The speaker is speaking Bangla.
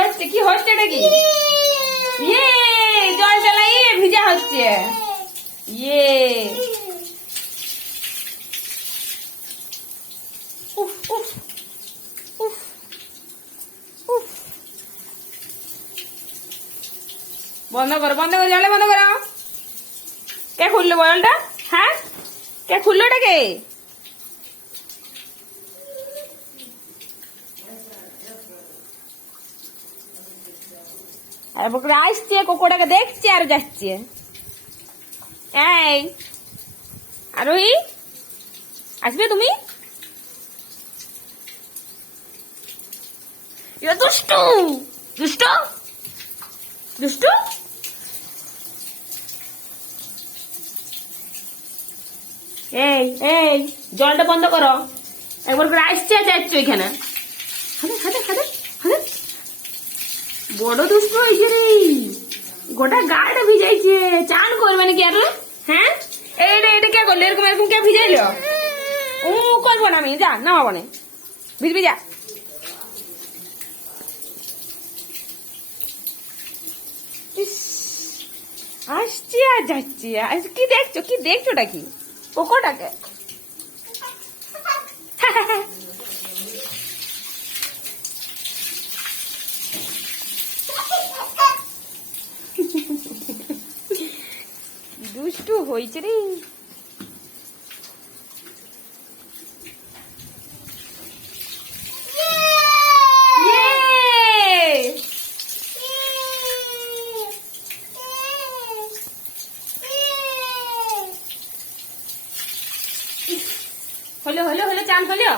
হচ্ছে কি হচ্ছে এটা কি? ইয়ে, জল জ্বালাই ভিজা হচ্ছে। ইয়ে, উফ উফ উফ উফ। বন্ধ করো, বন্ধ করো, জলে বন্ধ করো। কে খুললো বলটা? হ্যাঁ, কে খুললো এটাকে? আর বকরা আসছে, কোকোটাকে দেখছে আর যাচ্ছে। এই আরোহী, আসবে তুমি? এটা দুষ্টু, দুষ্টু, দুষ্টু। এই এই, জলটা বন্ধ করো। একবার করে আসছে যাচ্ছে ওইখানে। খাদে খাদে খাদে খাদে। বড় দুষ্টু হয়েছে রে, গোটা গাটা ভিজাইছে। চান করবে নাকি আর? হ্যাঁ, এইটা এটা কে করলো? এরকম এরকম কে ভিজাইলো? ও করবো না আমি, যা নামাবো না, ভিজবি যা। ইস, আসছি আর যাচ্ছি। কি দেখছো, কি দেখছোটা কি? পোকোটাকে দুষ্টু হয়েছে রে। হলো হলো হলো, চান হলো।